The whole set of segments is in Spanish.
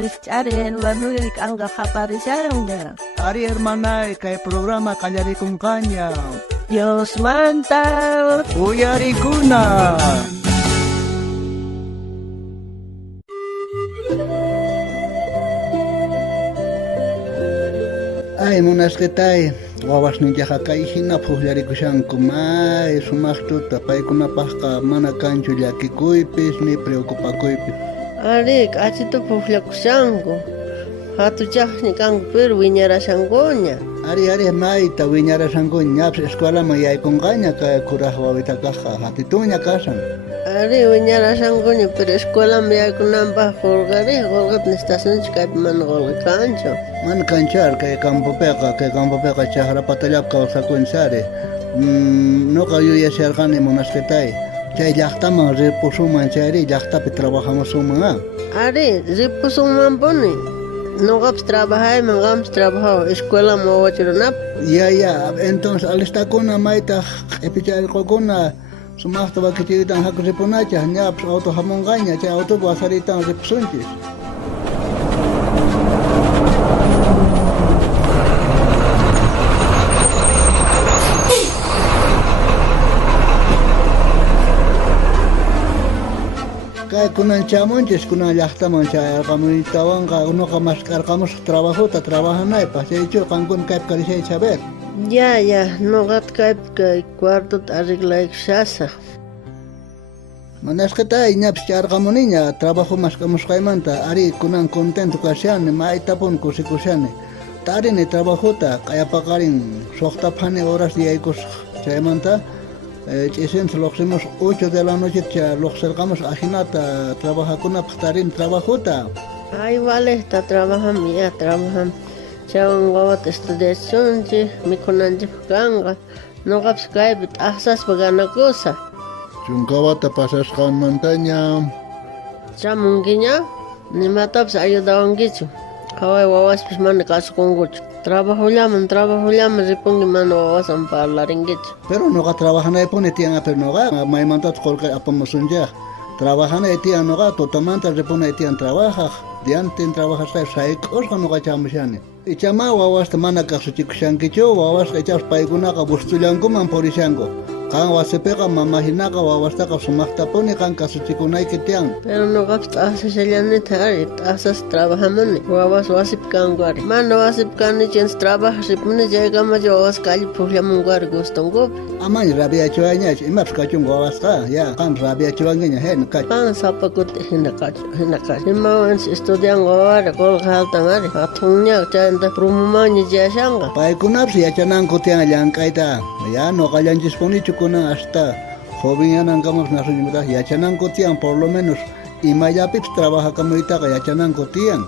Richaren, Manuel Kanga Japarisaron. Ari hermana, kay programa kanyari kong kanya. Dios manta. Uyari kuna. Ay, monas que tay. Wawas nung jaka kay hinap hulyari ko siyang kumay. Sumaktuta, pay kunapaka mana kancho yaki kuipis ni preocupa kuipis. Ari, kachito puflakusango. Hatuchakni kango pero wiñara sangoña. Ari maita wiñara sangoña. Escuela mayay kong kanya kaya kurahawawita kaha. Hatitunya kasan. Ari, wiñara sangoña pero escuela mayay kunamba holgari. Holgat nistasan chikayp man holgancho. Man kanchar kay campo peka chahara patalap kausakun sare. No kayo yasarkan monas que tay. Chay llaqtaman ripusuman chayri llaqtapi trabajamos suma. Ari, ripusuman poni. Noqaps trabajayman, qampis trabajao, escuela mawachirunap. Ya, entonces alistakuna mayta epichayrqukuna sumaqta wakichiytan haku ripunacha, ñapas auto hamunqaña, chay autopi wasaritan ripusunchis. Kay kunan chamunchis kunan llaqtaman chayarqamunitawanqa unuqa maskarqamusaq trabajanaypaq chaychu qankuna kaypi karishay saber. Ya, noqat kaypi kay cuartota arreglaykushasaq. Manasqatay ñapis charqamuniña trabajo masqamusqaymanta ari kunan contento kashani maytapun kusikushani. Tarini trabajota qayapaqarin suqtapani horas yaykusaq chaymanta. Ch'isenta luqsimos 8 de la noche luqsirqamus ajinata trabajaqkunapaq tarin trabajota. Ay, vale, está trabajando, ya trabajando. Chawan wawata estudiasunchis, mikhunanchikqa kanqa. Noqapas kaypi t'aqsaspa ganakusa. Chunkawata pasasqanmantaña. Chamunkiña, nimatapas ayudawankichu. Qhaway wawaspis mana kasukunkuchu. Trabajullaman ripunki mana wawasan parlarinkichu. Pero noqa trabajanaypuni tiyan apir noqa maymantata qolqay apamusunchaq. Trabajanay tiyan noqa tutamanta ripunay tiyan trabajaq. Diantin trabajasqay sayk'usqa noqa chamushani. Ichama wawasta mana kaqsuchikushankichu, wawasqa ichapas paykunaqa bustullankuman purishanku. Qan wasipiqa mamahinaqa wawastaqa sumaqtapuni qan kasuchikunayki tiyan. Pero noqapas t'aqsashallanita ari, t'aqsas trabajamuni. Wawas wasipi kanku ari. Mana wasipi kanichins trabaja ripuni chaykamacha wawas kalli pukllamunku ari gustunkupi. Amaña rabiachuwañachu, imapas kachunku wawasqa, ya qan rabiachuwankiña hena kachu. Qan sapakuti hina kachu. Imawanchis estudianku wawari qolqa haltan ari. Hatunña chayanta prumumaña chayashanqa. Paykunapas yachananku tiyan llank'ayta. Ya noqallanchispunichu kunan hasta joven yanankamus nasuñimutaq yachananku tiyan por lo menos imallapipas trabajakamuytaqa yachananku tiyan.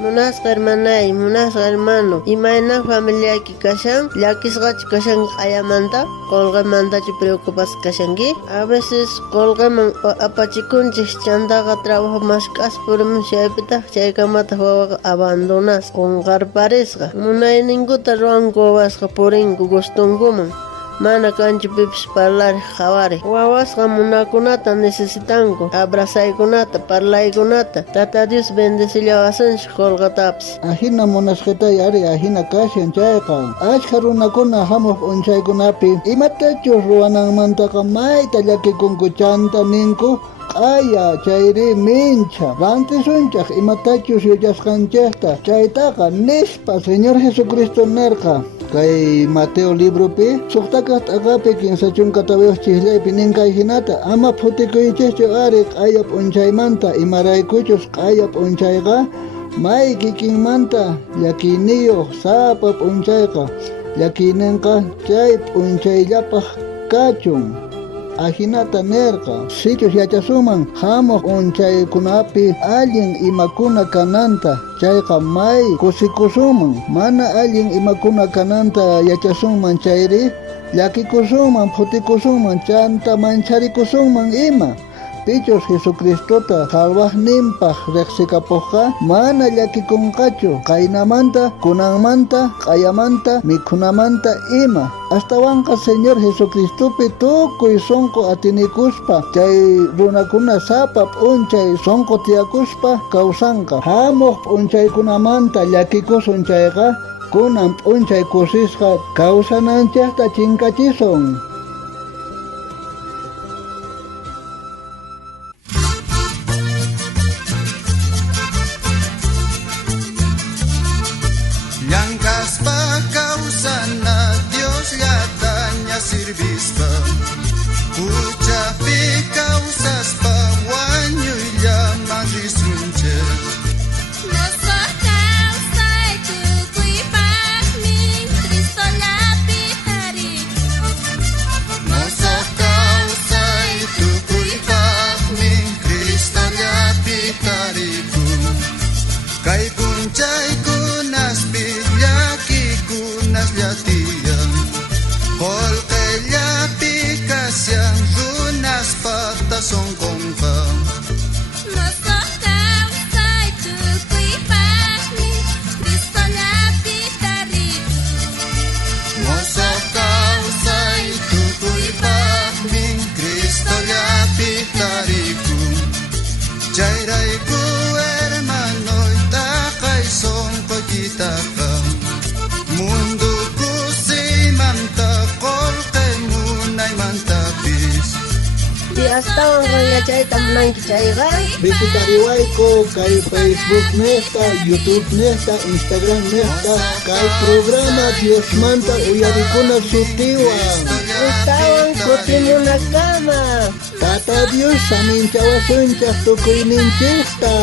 Munasqa hermanay, munasqa hermano, imayna familiayki kashan, llakisqachu kashan q'ayamanta, qolqamantachu preocupas kashanki. A veces qolqaman apachikunchis chantaqa trabajo masq'aspurimun chaypitaq chaykamata wawaqa abandonas qunqarparisqa. Munayninkuta ruwanku wawasqa purinku gustunkuman. Mana kanchu pipis parlariq qhawariq. Wawasqa munakunata necesitanku, abrazaykunata, parlaykunata. Tata Dios bendecillawasunchik qolqatapas. Ahina munasqatay ari ahina kashan chayqa. Achka runakuna hamuq p'unchaykunapi imatachus ruwananmantaqa mayta llakikunku chanta ninku. Aya chayri mincha rantisunchaq imatachus yuyasqanchaqta chaytaqa nispa Señor Jesucristo nerqa. Kay Mateo libropi suqtaqa t'aqapi kinsa chunka tawiuq chihlaypi ninkay hinata ama phutikuychikchu ari q'aya p'unchaymanta imaraykuchus q'aya p'unchayqa may kikinmanta yakiniyuq sapa p'unchayqa yakininqa chay p'unchayllapaq kachun ahinata nerqa sichus yachasuman hamuq p'unchaykunapi allin imakuna kananta chayqa may kusikusuman mana allin imakuna kananta yachasuman chayri llakikusuman phutikusuman chanta mancharikusuman ima Pichos Jesucristota salvajnimpaj reqsikapuqqa mana llakikunqachu qaynamanta, kunanmanta, q'ayamanta, mikhunamanta ima. Astawanqa Señor Jesucristupi tukuy sunqu atinikuspa chay runakuna sapa p'unchay sunqu tiyakuspa kawsanqa. Hamuq p'unchaykunamanta llakikusun chayqa kunan p'unchay kusisqa kawsananchaqta chinkachison. Llank'aspa kawsana Dios llataña sirvispa Huchapi kawsaspa wañuyllaman risunchik Mosoq kawsay tukuypaqmi Cristollapi tarikun Mosoq kawsay tukuypaqmi Cristollapi tarikun Kay p'unchaykunaspi llakikunas llatiyan Qullqillapi kasyan runaspaqta sunqunqa Mosoq kawsay tukuypaqmi Cristollapi tarikun Mosoq kawsay tukuypaqmi Cristollapi tarikun Chayrayku hermanoy taqay sunqukitaqa Mundu kusimanta qullqi munaymantapis Di astawan yachayta munanki chayqa Visitariwayku kay Facebook nesta, YouTube nesta, Instagram nesta, kay programa Diosmanta uyarikuna sutiwan. astawan kutimunakama. Tata Dios saminchawasunchaq tukuyninchikta.